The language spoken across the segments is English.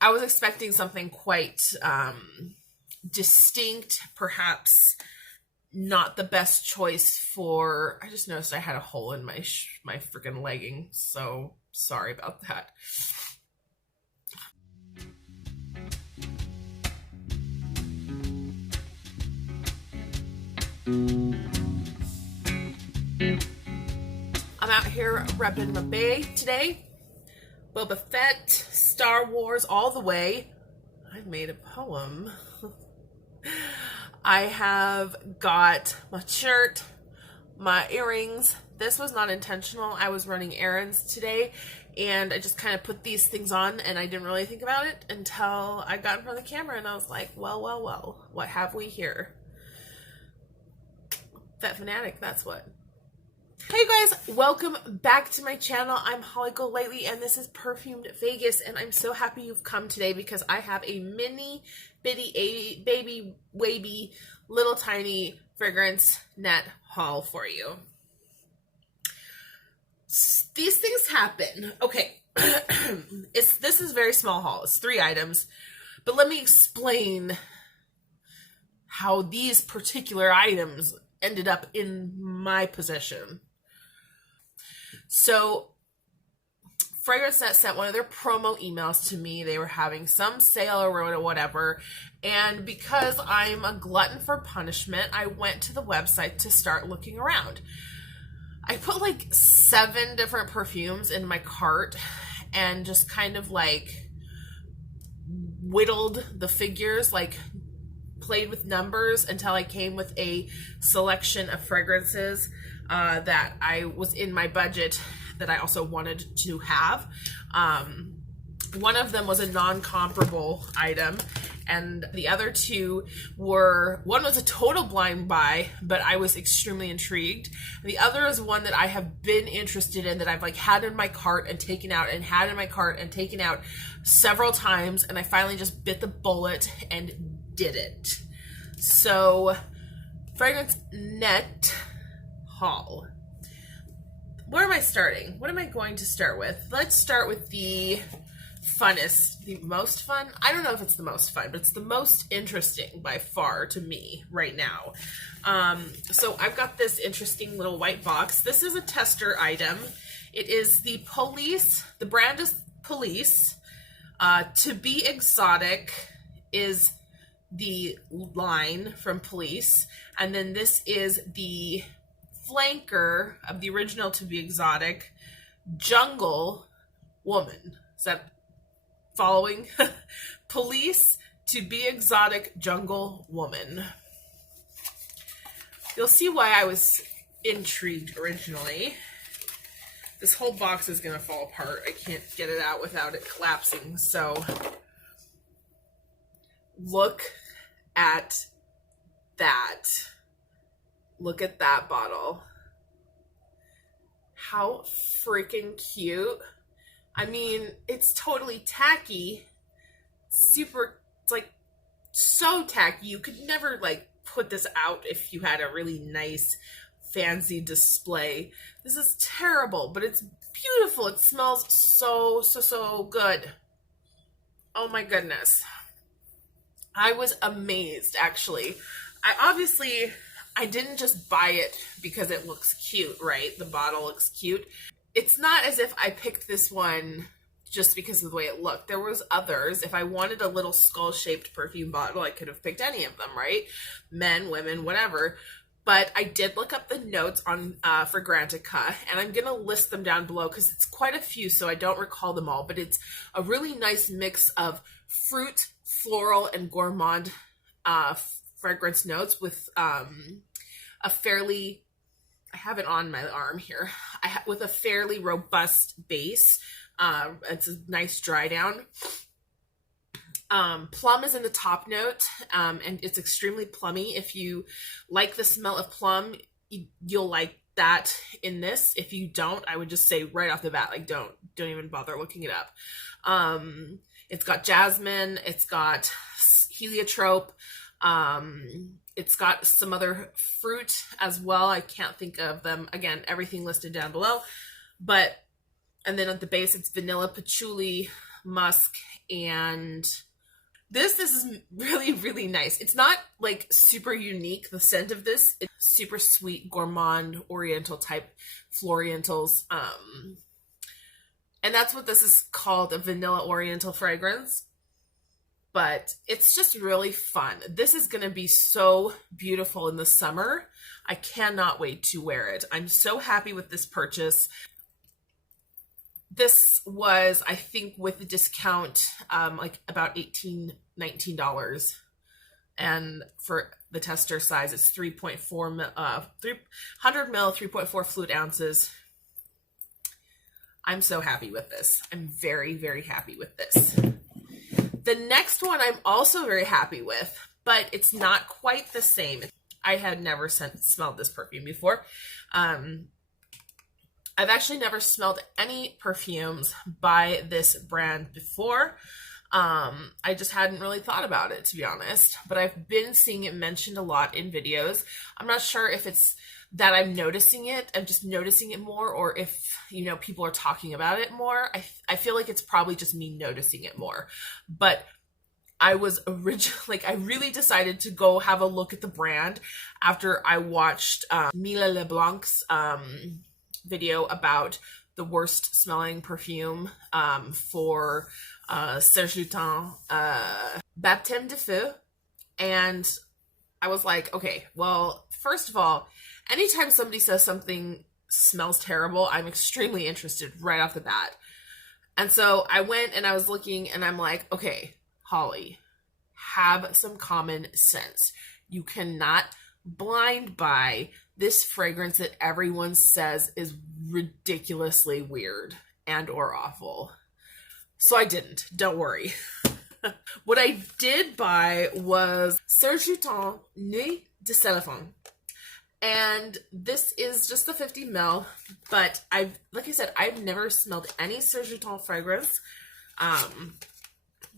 I was expecting something quite distinct, perhaps not the best choice for. I just noticed I had a hole in my freaking legging, so sorry about that. I'm out here repping my bae today. Boba Fett, Star Wars, all the way. I made a poem. I have got my shirt, my earrings. This was not intentional. I was running errands today and I just kind of put these things on and I didn't really think about it until I got in front of the camera and I was like, well, what have we here? Fat Fanatic, that's what. Hey guys, welcome back to my channel. I'm Holly Golightly and this is Perfumed Vegas, and I'm so happy you've come today because I have a mini bitty baby wavy little tiny fragrance net haul for you. These things happen. Okay, this is a very small haul. It's 3 items, but let me explain how these particular items ended up in my possession. So, Fragrance Net sent one of their promo emails to me. They were having some sale or whatever. And because I'm a glutton for punishment, I went to the website to start looking around. I put like 7 different perfumes in my cart and just kind of like whittled the figures, like played with numbers until I came with a selection of fragrances that I was in my budget that I also wanted to have. One of them was a non-comparable item, and the other 2 were, one was a total blind buy, but I was extremely intrigued. The other is one that I have been interested in, that I've like had in my cart and taken out and had in my cart and taken out several times, and I finally just bit the bullet and did it. So, Fragrance Net haul. Where am I starting? What am I going to start with? Let's start with the funnest, the most fun. I don't know if it's the most fun, but it's the most interesting by far to me right now. So I've got this interesting little white box. This is a tester item. It is the Police. The brand is Police. To Be Exotic is the line from Police, and then this is the flanker of the original To Be Exotic, Jungle Woman. Is that following? Police, To Be Exotic, Jungle Woman. You'll see why I was intrigued originally. This whole box is gonna fall apart. I can't get it out without it collapsing, so look at that. Look at that bottle. How freaking cute. I mean, it's totally tacky. Super, it's like so tacky. You could never like put this out if you had a really nice fancy display. This is terrible, but it's beautiful. It smells so good. Oh my goodness. I was amazed, actually. I didn't just buy it because it looks cute, right? The bottle looks cute. It's not as if I picked this one just because of the way it looked. There was others. If I wanted a little skull-shaped perfume bottle, I could have picked any of them, right? Men, women, whatever. But I did look up the notes on Fragrantica, and I'm going to list them down below because it's quite a few, so I don't recall them all. But it's a really nice mix of fruit, floral, and gourmand fragrance notes with a fairly, I have it on my arm here, with a fairly robust base. It's a nice dry down. Plum is in the top note, and it's extremely plummy. If you like the smell of plum, you'll like that in this. If you don't, I would just say right off the bat, like don't even bother looking it up. It's got jasmine, it's got heliotrope, it's got some other fruit as well. I can't think of them. Again, everything listed down below. And then at the base, it's vanilla, patchouli, musk, and this is really, really nice. It's not like super unique, the scent of this. It's super sweet, gourmand, oriental type florientals. And that's what this is called, a vanilla oriental fragrance. But it's just really fun. This is going to be so beautiful in the summer. I cannot wait to wear it. I'm so happy with this purchase. This was, I think, with the discount, like about $18, $19. And for the tester size, it's 3.4 300 mil, 3.4 fluid ounces. I'm so happy with this. I'm very, very happy with this. The next one I'm also very happy with, but it's not quite the same. I had never smelled this perfume before. I've actually never smelled any perfumes by this brand before. I just hadn't really thought about it, to be honest, but I've been seeing it mentioned a lot in videos. I'm not sure if it's that I'm noticing it, I'm just noticing it more, or if, you know, people are talking about it more. I feel like it's probably just me noticing it more. But I was I really decided to go have a look at the brand after I watched Mila LeBlanc's video about the worst smelling perfume for Serge Lutens Baptême de Feu. And I was like, okay, well, first of all, anytime somebody says something smells terrible, I'm extremely interested right off the bat. And so I went and I was looking and I'm like, okay, Holly, have some common sense. You cannot blind buy this fragrance that everyone says is ridiculously weird and or awful. So I didn't. Don't worry. What I did buy was Serge Lutens Nuit de Céléphone. And this is just the 50 ml, but like I said, I've never smelled any Serge Lutens fragrance.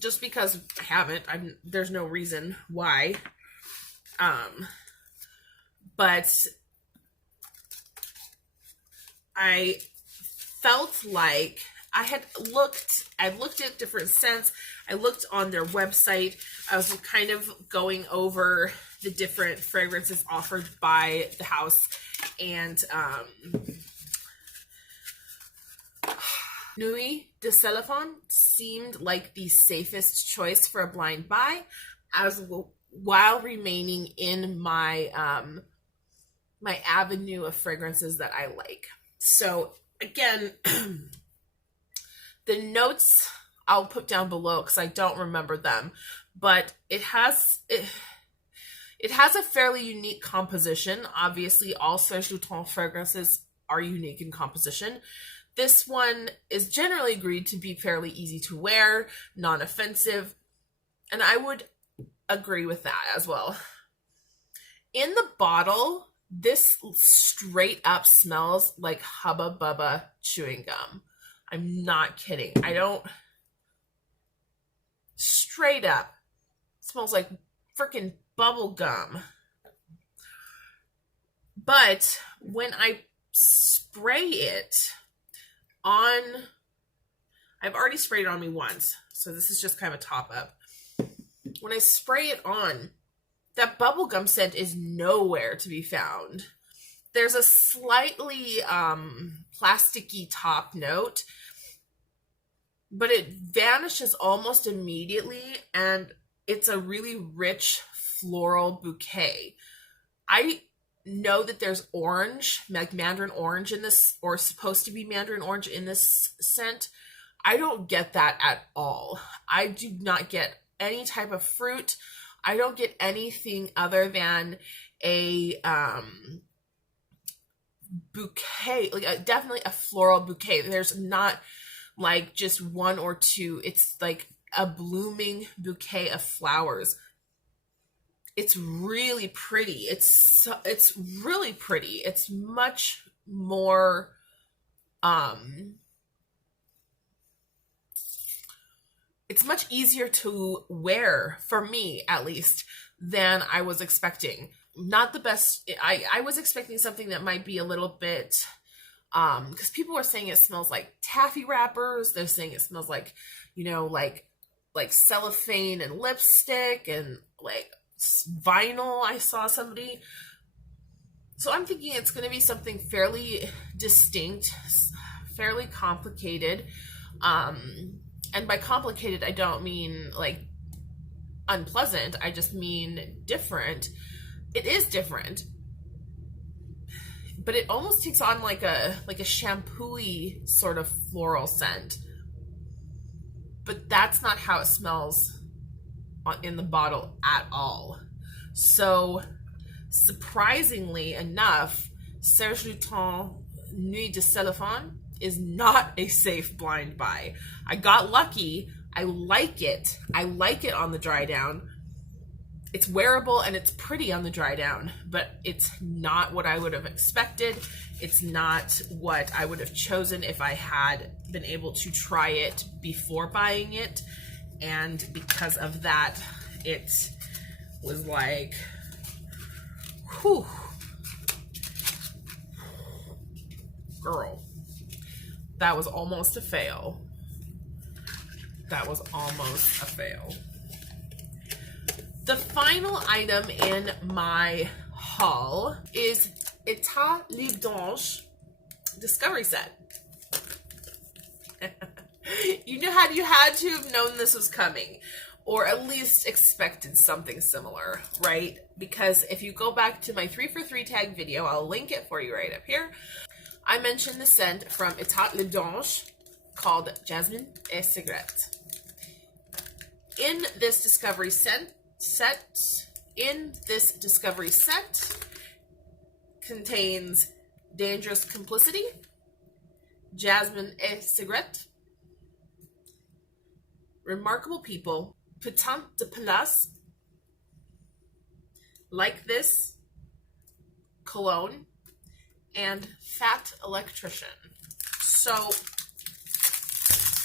Just because I haven't. There's no reason why. But I felt like I looked at different scents. I looked on their website. I was kind of going over the different fragrances offered by the house, and Nuit de Céléphone seemed like the safest choice for a blind buy, while remaining in my my avenue of fragrances that I like. So again, the notes I'll put down below because I don't remember them, but it has a fairly unique composition. Obviously, all Serge Lutens fragrances are unique in composition. This one is generally agreed to be fairly easy to wear, non-offensive, and I would agree with that as well. In the bottle, this straight up smells like Hubba Bubba chewing gum. I'm not kidding. Straight up smells like freaking bubble gum. But when I spray it on, I've already sprayed it on me once, so this is just kind of a top up. When I spray it on, that bubblegum scent is nowhere to be found. There's a slightly plasticky top note, but it vanishes almost immediately, and it's a really rich floral bouquet. I know that there's orange, like mandarin orange in this, or supposed to be mandarin orange in this scent. I don't get that at all. I do not get any type of fruit. I don't get anything other than a bouquet, like definitely a floral bouquet. There's not like just one or two. It's like a blooming bouquet of flowers. It's really pretty. It's really pretty. It's much more it's much easier to wear, for me at least, than I was expecting. Not the best. I was expecting something that might be a little bit, because people were saying it smells like taffy wrappers. They're saying it smells like, you know, like cellophane and lipstick and like vinyl. I saw somebody. So I'm thinking it's going to be something fairly distinct, fairly complicated. And by complicated, I don't mean like unpleasant. I just mean different. It is different, but it almost takes on like a shampoo-y sort of floral scent. But that's not how it smells in the bottle at all. So surprisingly enough, Serge Lutens Nuit de Cellophane is not a safe blind buy. I got lucky. I like it. I like it on the dry down. It's wearable and it's pretty on the dry down, but it's not what I would have expected. It's not what I would have chosen if I had been able to try it before buying it. And because of that, it was like, whew, girl, that was almost a fail. That was almost a fail. The final item in my haul is Etat Libre d'Ange Discovery Set. You had to have known this was coming, or at least expected something similar, right? Because if you go back to my 3 for 3 tag video, I'll link it for you right up here. I mentioned the scent from Etat Libre d'Ange called Jasmine et Cigarette. In this discovery set contains Dangerous Complicity, Jasmine et Cigarette, Remarkable People, Putain de Place, Like This, Cologne, and Fat Electrician. So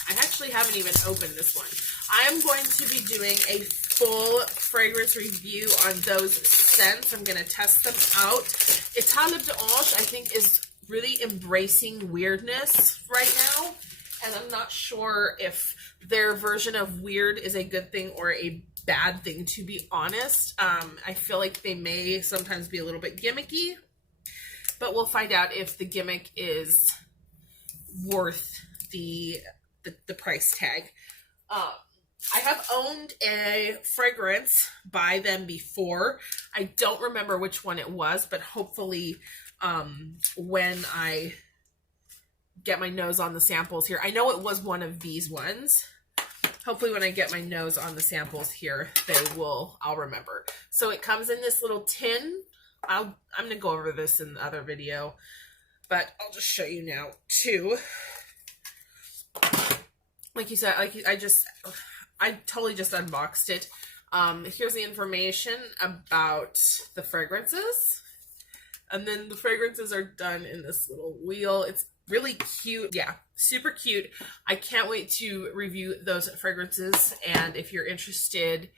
I actually haven't even opened this one. I am going to be doing a full fragrance review on those scents. I'm going to test them out. Etat Libre d'Ange, I think, is really embracing weirdness right now. And I'm not sure if their version of weird is a good thing or a bad thing, to be honest. I feel like they may sometimes be a little bit gimmicky. But we'll find out if the gimmick is worth the price tag. I have owned a fragrance by them before. I don't remember which one it was, but hopefully when I get my nose on the samples here, I know it was one of these ones. Hopefully when I get my nose on the samples here, I'll remember. So it comes in this little tin. I'm going to go over this in the other video, but I'll just show you now too. Like you said, I totally just unboxed it. Here's the information about the fragrances. And then the fragrances are done in this little wheel. It's really cute. Yeah, super cute. I can't wait to review those fragrances. And if you're interested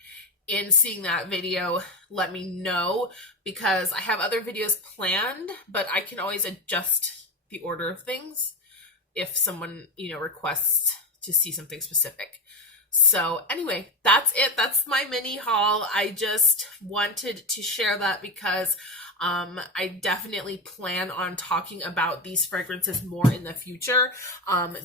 in seeing that video, let me know, because I have other videos planned, but I can always adjust the order of things if someone, requests to see something specific. So anyway, that's it. That's my mini haul. I just wanted to share that because I definitely plan on talking about these fragrances more in the future.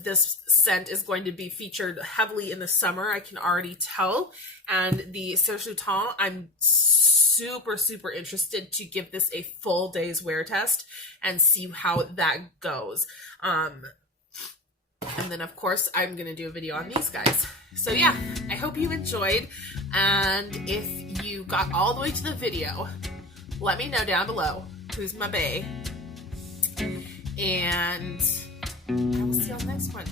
This scent is going to be featured heavily in the summer, I can already tell. And the Serge Lutens, I'm super, super interested to give this a full day's wear test and see how that goes. And then, of course, I'm going to do a video on these guys. So, yeah, I hope you enjoyed. And if you got all the way to the video, let me know down below who's my bae. And I will see you on the next one.